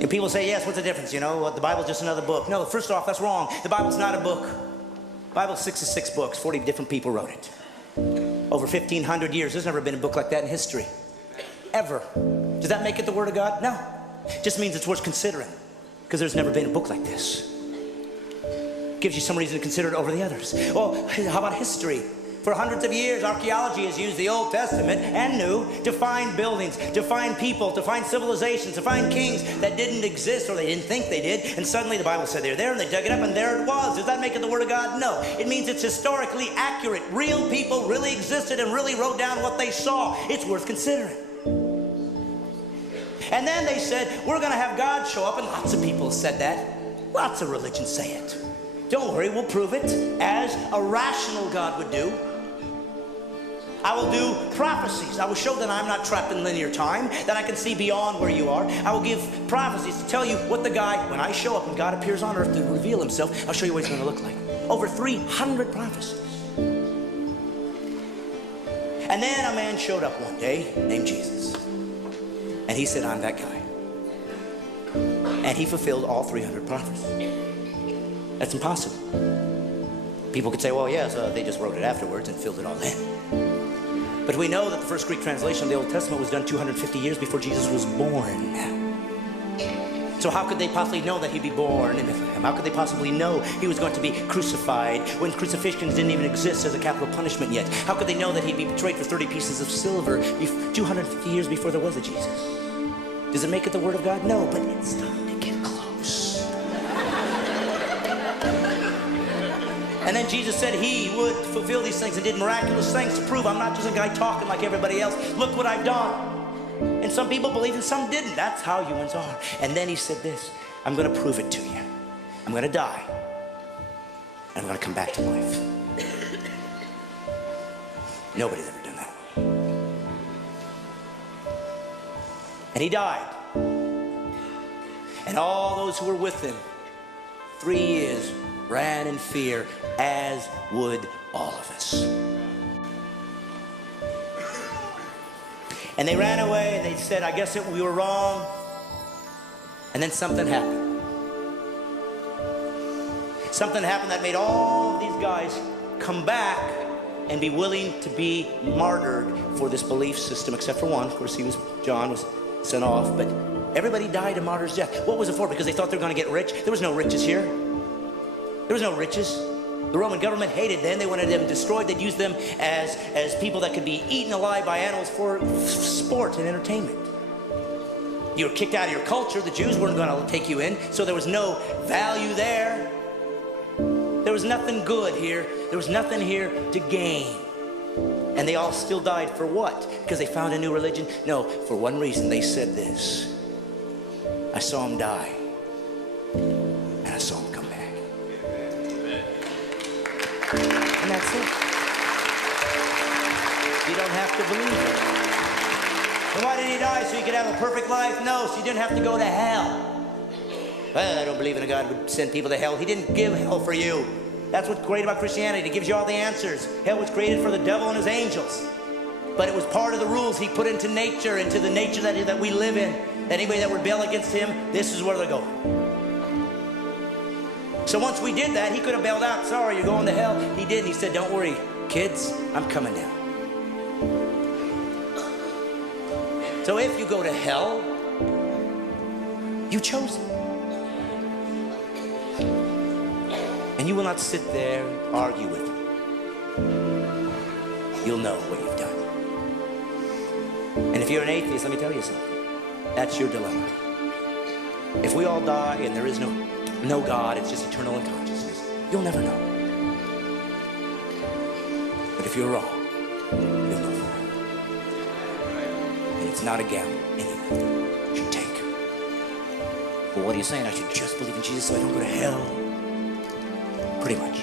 And people say, yes, what's the difference? You know, the Bible's just another book. No, first off, that's wrong. The Bible's not a book. The Bible's 66 books. 40 different people wrote it. Over 1,500 years. There's never been a book like that in history. Ever. Does that make it the Word of God? No. It just means it's worth considering. Because there's never been a book like this. Gives you some reason to consider it over the others. Well, how about history? For hundreds of years, archaeology has used the Old Testament and New to find buildings, to find people, to find civilizations, to find kings that didn't exist or they didn't think they did. And suddenly the Bible said they were there and they dug it up and there it was. Does that make it the Word of God? No. It means it's historically accurate. Real people really existed and really wrote down what they saw. It's worth considering. And then they said, we're going to have God show up. And lots of people said that. Lots of religions say it. Don't worry, we'll prove it as a rational God would do. I will do prophecies. I will show that I'm not trapped in linear time, that I can see beyond where you are. I will give prophecies to tell you what the guy, when I show up and God appears on earth to reveal himself, I'll show you what he's going to look like. Over 300 prophecies. And then a man showed up one day named Jesus. And he said, I'm that guy. And he fulfilled all 300 prophecies. That's impossible. People could say, well, yes, they just wrote it afterwards and filled it all in. But we know that the first Greek translation of the Old Testament was done 250 years before Jesus was born. So how could they possibly know that he'd be born in Bethlehem? How could they possibly know he was going to be crucified when crucifixions didn't even exist as a capital punishment yet? How could they know that he'd be betrayed for 30 pieces of silver 250 years before there was a Jesus? Does it make it the Word of God? No, but it's starting to get close. And then Jesus said he would fulfill these things and did miraculous things to prove I'm not just a guy talking like everybody else. Look what I've done. And some people believed and some didn't. That's how humans are. And then he said this, I'm going to prove it to you. I'm going to die. And I'm going to come back to life. Nobody's ever done that. And he died. And all those who were with him, 3 years, ran in fear, as would all of us. And they ran away and they said, I guess we were wrong. And then something happened. Something happened that made all of these guys come back and be willing to be martyred for this belief system, except for one. Of course, John was sent off, but everybody died a martyr's death. What was it for? Because they thought they were going to get rich? There was no riches here. There was no riches. The Roman government hated them. They wanted them destroyed. They'd use them as people that could be eaten alive by animals for sport and entertainment. You were kicked out of your culture. The Jews weren't going to take you in, so there was no value there. There was nothing good here. There was nothing here to gain. And they all still died for what? Because they found a new religion? No, for one reason. They said this. I saw him die, and I saw him come back. And that's it. You don't have to believe it. And why did he die? So he could have a perfect life? No, so you didn't have to go to hell. Well, I don't believe in a God who would send people to hell. He didn't give hell for you. That's what's great about Christianity. It gives you all the answers. Hell was created for the devil and his angels. But it was part of the rules he put into nature, into the nature that we live in. Anybody that rebel against him, this is where they're going. So once we did that, he could have bailed out. Sorry, you're going to hell. He didn't. He said, don't worry, kids, I'm coming down. So if you go to hell, you chose it. And you will not sit there and argue with him. You'll know what you've done. And if you're an atheist, let me tell you something. That's your dilemma. If we all die and there is no God, it's just eternal unconsciousness, you'll never know. But if you're wrong, you'll know forever. And it's not a gamble anyone should take. Well, what are you saying? I should just believe in Jesus so I don't go to hell? Pretty much.